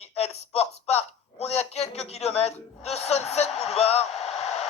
El Sports Park. On est à quelques kilomètres de Sunset Boulevard.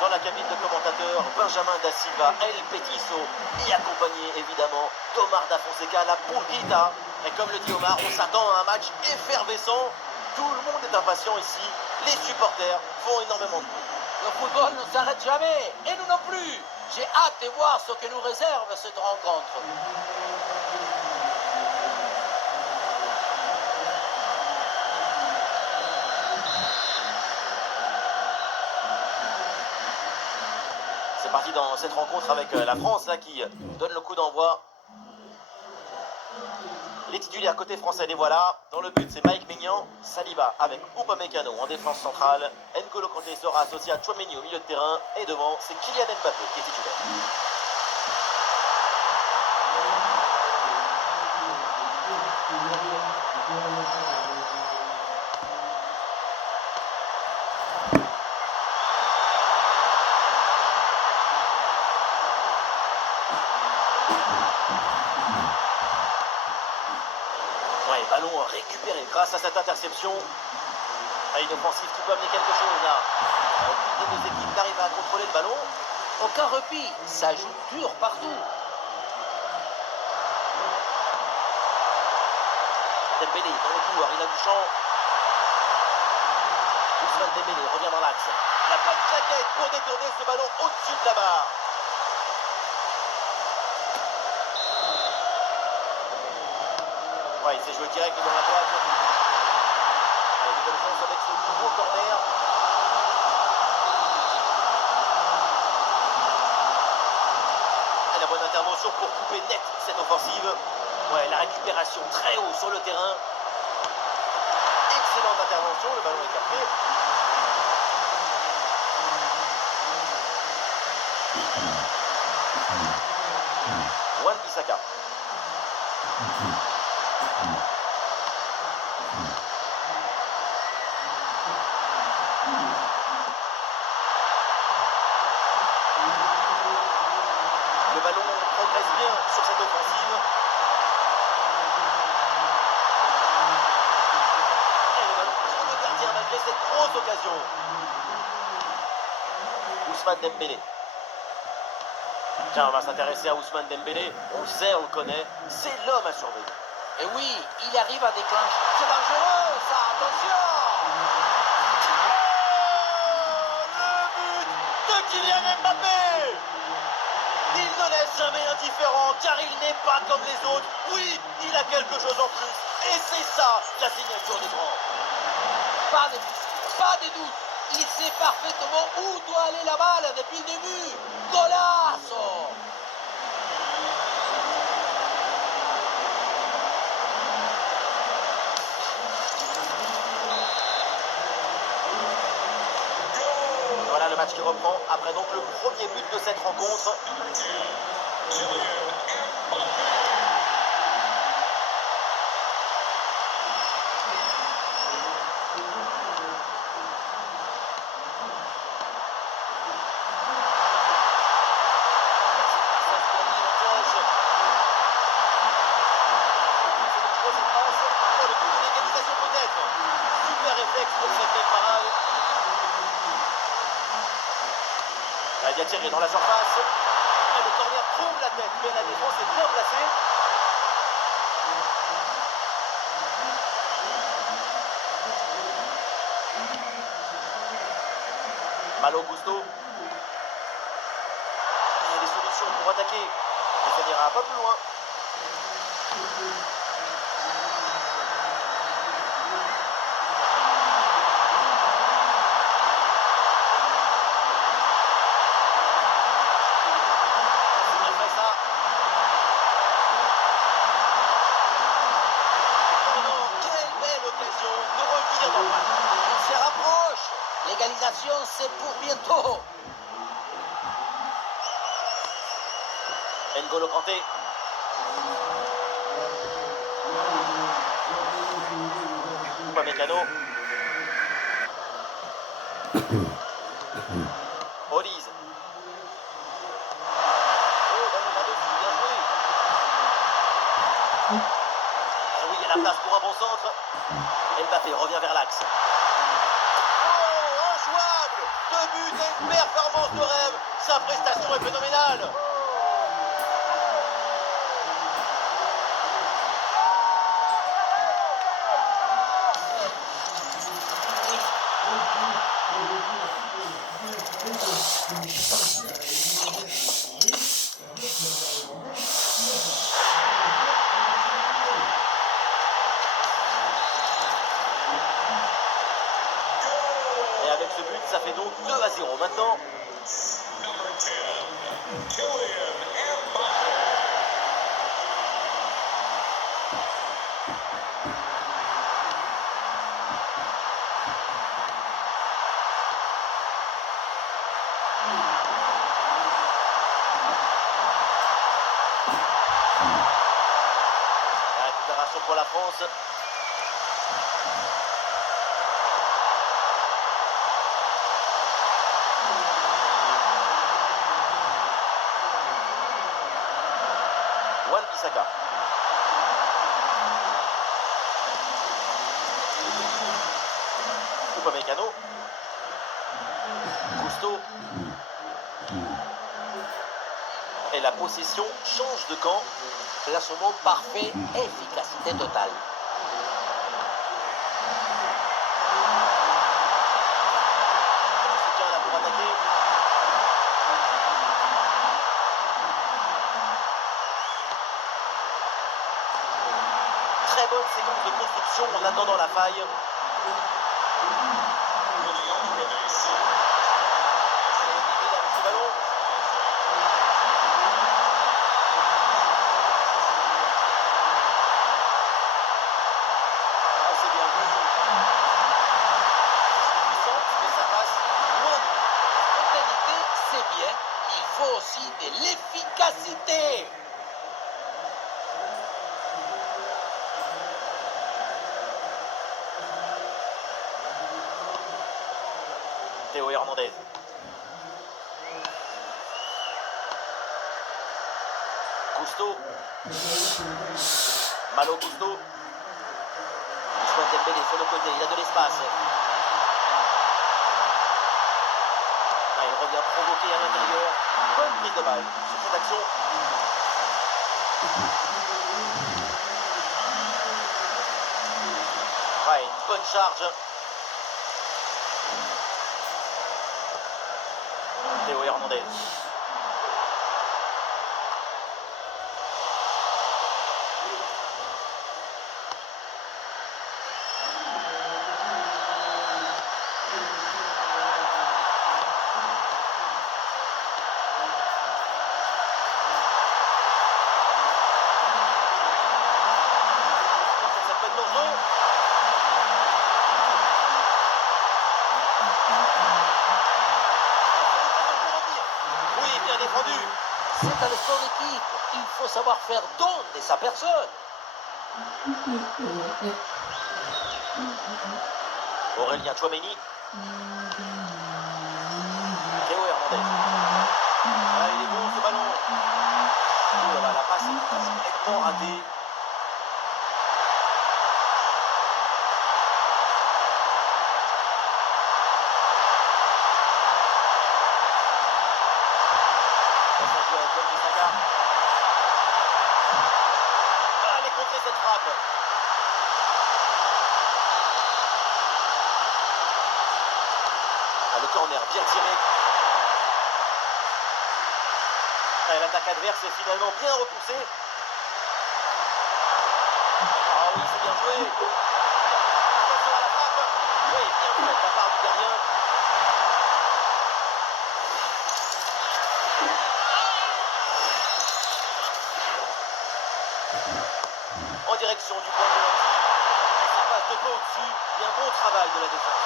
Dans la cabine de commentateur, Benjamin da Silva, El Petiso, et accompagné évidemment d'Omar da Fonseca, la Pulguita. Et comme le dit Omar, on s'attend à un match effervescent. Tout le monde est impatient ici. Les supporters font énormément de bruit. Le football ne s'arrête jamais, et nous non plus. J'ai hâte de voir ce que nous réserve cette rencontre. C'est parti dans cette rencontre avec la France là, qui donne le coup d'envoi. Les titulaires côté français, les voilà. Dans le but, c'est Mike Maignan, Saliba avec Upamecano en défense centrale. N'Golo Kanté sera associé à Tchouaméni au milieu de terrain. Et devant, c'est Kylian Mbappé qui est titulaire. Ouais, ballon récupéré grâce à cette interception. Une offensive qui peut amener quelque chose là. Aucune des deux équipes n'arrive à contrôler le ballon. Aucun repli, ça joue dur partout. Dembélé dans le couloir, il a du champ. Ousmane Dembélé revient dans l'axe. La bonne claquette pour détourner ce ballon au-dessus de la barre. Ouais, il s'est joué direct dans la droite. Une bonne chance avec ce nouveau corner. Et la bonne intervention pour couper net cette offensive. Ouais, la récupération très haut sur le terrain. Excellente intervention, le ballon est capté. Wan-Bissaka. Le ballon progresse bien sur cette offensive. Et le ballon pour le gardien malgré cette grosse occasion. Ousmane Dembélé. Tiens, on va s'intéresser à Ousmane Dembélé. On le sait, on le connaît. C'est l'homme à surveiller. Et oui, il arrive à déclencher. C'est dangereux, ça, attention! Le but de Kylian Mbappé! Il ne laisse jamais indifférent car il n'est pas comme les autres. Oui, il a quelque chose en plus. Et c'est ça, la signature des grands. Pas de doute. Il sait parfaitement où doit aller la balle depuis le début. Golazo! Voilà le match qui reprend après donc le premier but de cette rencontre. Super réflexe pour cette belle parade. Diatir est dans la surface. Et le corner trouve la tête, mais la défense est bien placée. Malo Gusto. Il y a des solutions pour attaquer. Mais ça n'ira pas plus loin. On se rapproche. L'égalisation, c'est pour bientôt. N'Golo Kanté. Upamecano. Olise. Oh, ballon là-dessus, bien joué. Ah oui, il y a la place pour un bon centre. Mbappé revient revient vers l'axe. Oh, injouable! 2 buts et une performance de rêve. Sa prestation est phénoménale. Et avec ce but, ça fait donc 2-0 maintenant. La récupération pour la France. Wan-Bissaka. Upamecano. Cousteau. Et la possession change de camp. Placement parfait, efficacité totale. Soutien là pour attaquer. Très bonne séquence de construction en attendant la faille. Il a ce ballon. Ah, c'est bien vu. Puissante, mais ça passe loin du but. Spontanéité, c'est bien. Il faut aussi de l'efficacité. Théo Hernandez. Cousteau. Malo Cousteau. Ousmane Dembélé sur le côté, il a de l'espace. Ah, il revient provoquer à l'intérieur. Bonne prise de balle sur cette action. Ouais, une bonne charge. Théo Hernandez. Ça peut être dangereux. Oui, bien défendu. C'est un sport d'équipe. Il faut savoir faire don de sa personne. Aurélien Tchouaméni. Théo Hernandez. Ah, il est bon ce ballon. Oh là là, la passe est complètement ratée. Ça joue avec Wan-Bissaka. Ah, elle est contrée cette frappe. Ah, le corner bien tiré. Ah, l'attaque adverse est finalement bien repoussée. Ah oui, c'est bien joué. Attention à la frappe. Oui, bien joué de la part du gardien. En direction du point de penalty. Ça passe de peu au-dessus. Et un bon travail de la défense.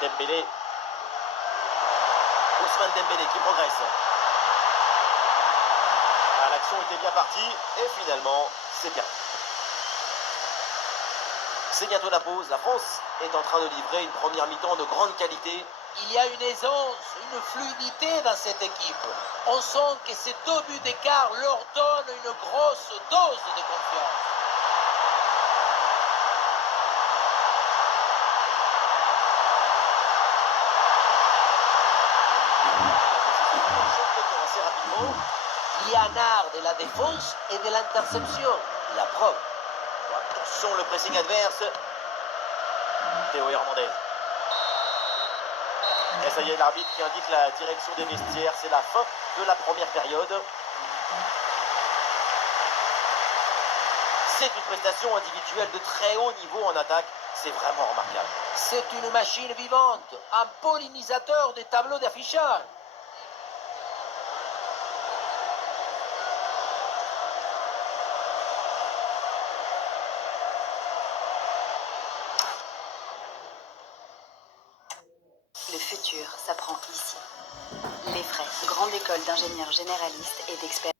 Dembélé. Ousmane Dembélé qui progresse. Ah, l'action était bien partie et finalement c'est bien. C'est bientôt la pause. La France est en train de livrer une première mi-temps de grande qualité Il y a une aisance, une fluidité dans cette équipe. On sent que ces 2 buts d'écart leur donnent une grosse dose de confiance. Assez rapidement. Il y a un art de la défense et de l'interception. La preuve. Attention le pressing adverse. Théo Hernandez. Et ça y est, l'arbitre qui indique la direction des vestiaires. C'est la fin de la première période. C'est une prestation individuelle de très haut niveau en attaque. C'est vraiment remarquable. C'est une machine vivante, un pollinisateur des tableaux d'affichage. Le futur s'apprend ici. Les Frais, grande école d'ingénieurs généralistes et d'experts.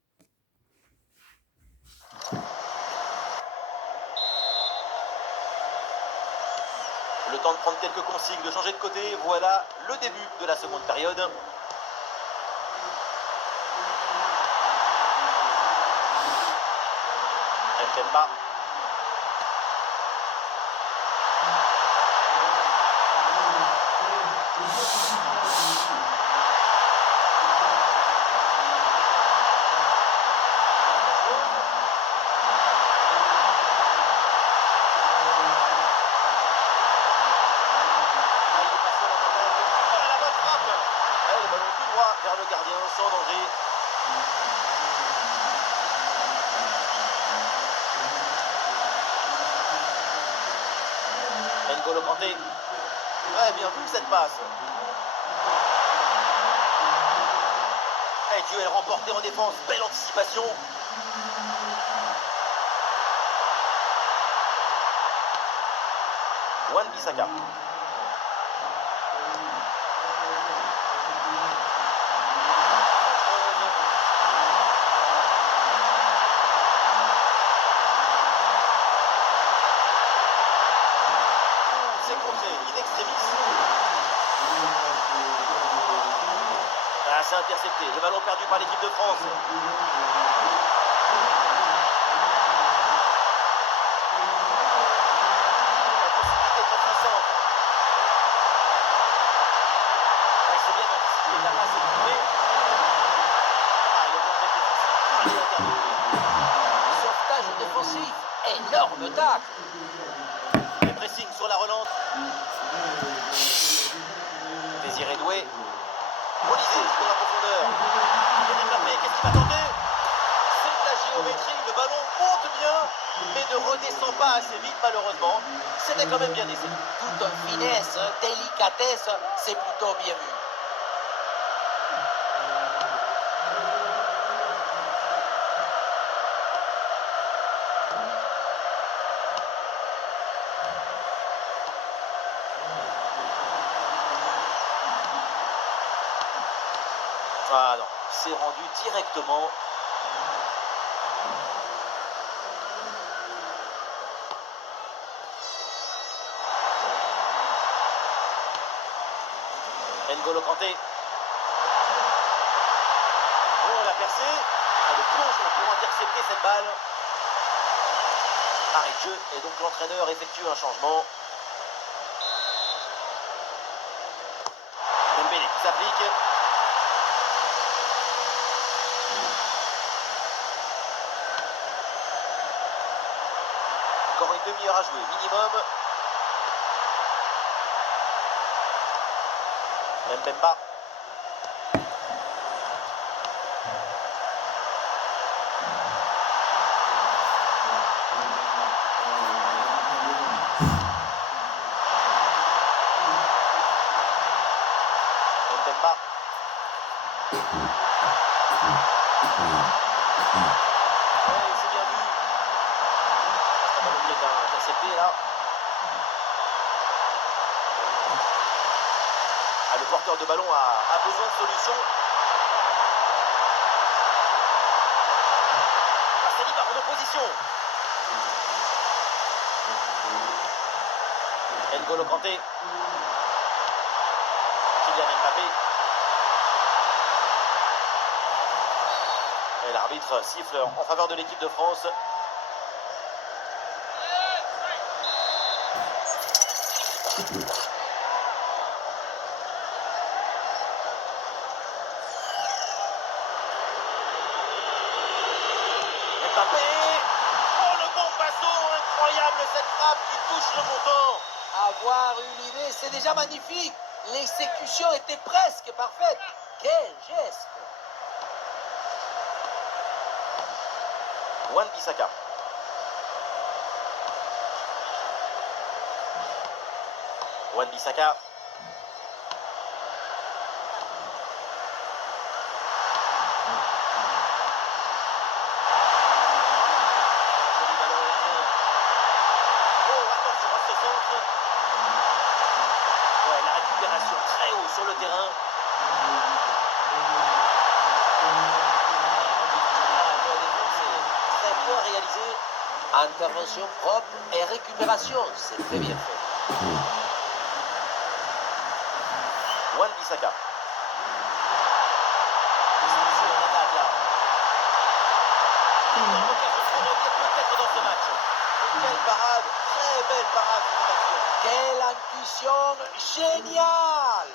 Le temps de prendre quelques consignes, de changer de côté. Voilà le début de la seconde période. Mbemba. Vers le gardien sans danger. N'Golo Kanté. Ouais, bien vu cette passe. Et duel remporté en défense. Belle anticipation. Wan-Bissaka. C'est intercepté. Le ballon perdu par l'équipe de France. La possibilité de mettre un centre. C'est bien anticipé. La passe est trouvée. Le bon défensif. Il est intervenu. Sauvetage défensif. Énorme tacle. Le pressing sur la relance. Désiré Doué. Olysée dans la profondeur. Qu'est-ce qu'il va tenter? C'est de la géométrie. Le ballon monte bien, mais ne redescend pas assez vite malheureusement. C'était quand même bien essayé. Toute finesse, délicatesse, c'est plutôt bien vu. Ah non, c'est rendu directement. N'Golo Kanté. Oh, la percée. Le plongeon pour intercepter cette balle. Arrêt de jeu et donc l'entraîneur effectue un changement. Dembélé qui s'applique. Encore une demi-heure à jouer, minimum. Mbemba. Mbemba. Ouais, c'est bien vu. C'est un ballon qui est intercepté là. Le porteur de ballon a besoin de solution. Saliba en opposition. N'Golo Kanté. Kylian Mbappé. Et l'arbitre siffle en faveur de l'équipe de France. Mbappé. Oh, le bon basson, incroyable cette frappe qui touche le montant. Avoir une idée, c'est déjà magnifique. L'exécution était presque parfaite. Quel geste! Wan-Bissaka. Wan-Bissaka. Joli ballon aérien. Oh, attention à ce centre. Ouais, la récupération très haut sur le terrain. Très bien réalisé. Intervention propre et récupération, c'est très bien fait. Wan-Bissaka. Distribution en attaque là. Énorme occasion pour revenir peut-être dans ce match. Et quelle parade, très belle parade de cette action. Quelle intuition géniale!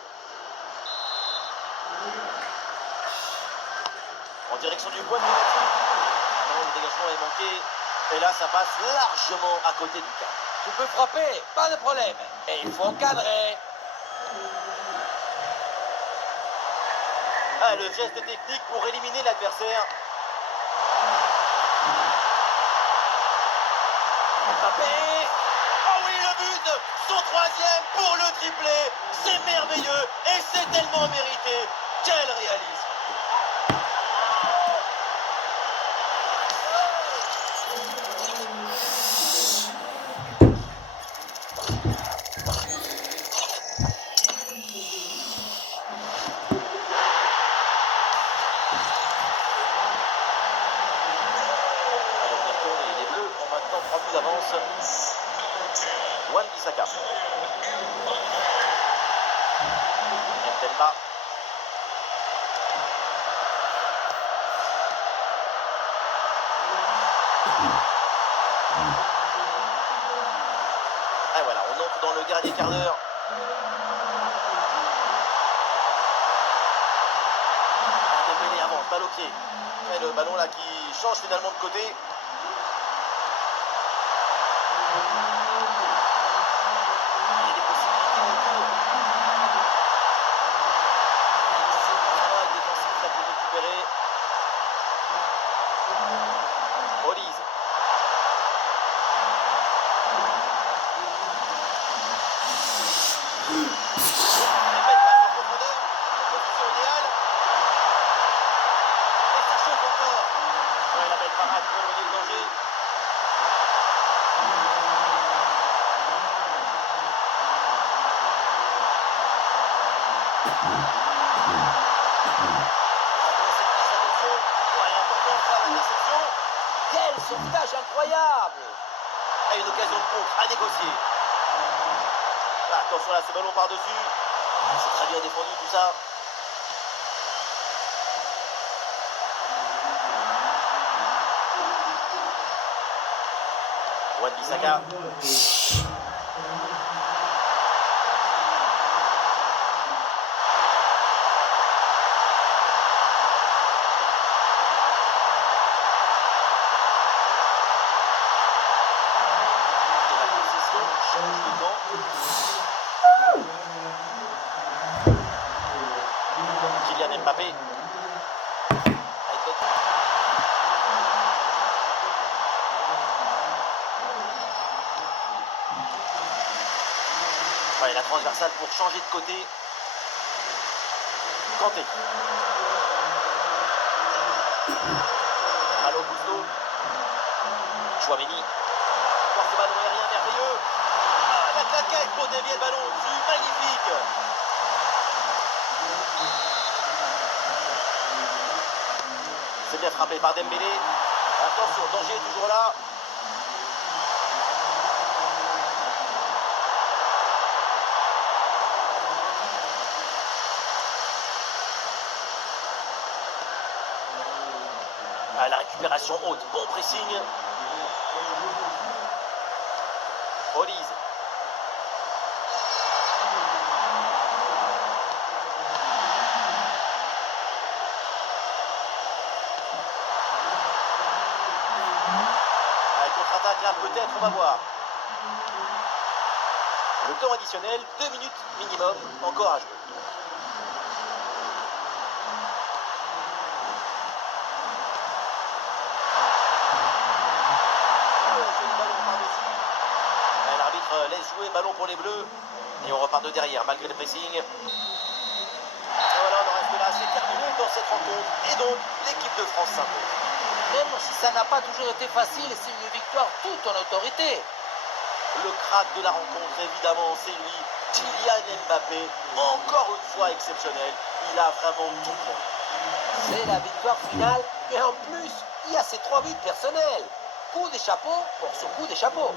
En direction du point de pénalty. Non, le dégagement est manqué. Et là, ça passe largement à côté du cadre. Tu peux frapper, pas de problème. Mais il faut cadrer. Ah, le geste technique pour éliminer l'adversaire. Mbappé. Oh oui, le but. Son troisième pour le triplé. C'est merveilleux et c'est tellement mérité. Quel réalisme. Alors on y retourne et les Bleus ont maintenant 3 buts d'avance. Wan-Bissaka. Mbemba. Et voilà, on entre dans le dernier quart d'heure. Dembélé avance, balle au pied. Et le ballon là qui change finalement de côté. Il y a des possibilités autour. C'est le travail défensif là pour récupérer. Olise. Une belle passe en profondeur. Position idéale. Et ça chauffe encore. Ouais, la belle parade pour éloigner le danger. Après cette petite attention. Ouais, important ça, l'interception. Quel sauvetage incroyable! Et une occasion de contre à négocier. Là, attention là, ce ballon par-dessus. C'est très bien défendu tout ça. Wan-Bissaka. Et la possession change de camp. Kylian Mbappé. Avec d'autres. Ouais, la transversale pour changer de côté. Kanté. Malo Gusto. Chouameni. Oh, ce ballon aérien merveilleux. Ah, la claquette pour dévier le ballon au-dessus. Magnifique. C'est bien frappé par Dembélé. Attention, danger est toujours là. récupération haute, bon pressing. Olise. Contre-attaque là, peut-être, on va voir. Le temps additionnel, 2 minutes minimum, encore à jouer. L'arbitre laisse jouer, ballon pour les Bleus. Et on repart de derrière, malgré le pressing. Et voilà, on en reste là, c'est terminé dans cette rencontre. Et donc, l'équipe de France s'impose. Même si ça n'a pas toujours été facile, c'est une victoire toute en autorité. Le crack de la rencontre, évidemment, c'est lui, Kylian Mbappé. Encore une fois exceptionnel. Il a vraiment tout pour lui. C'est la victoire finale, mais en plus, il y a ces 3 buts personnels. Coup des chapeaux pour ce coup des chapeaux.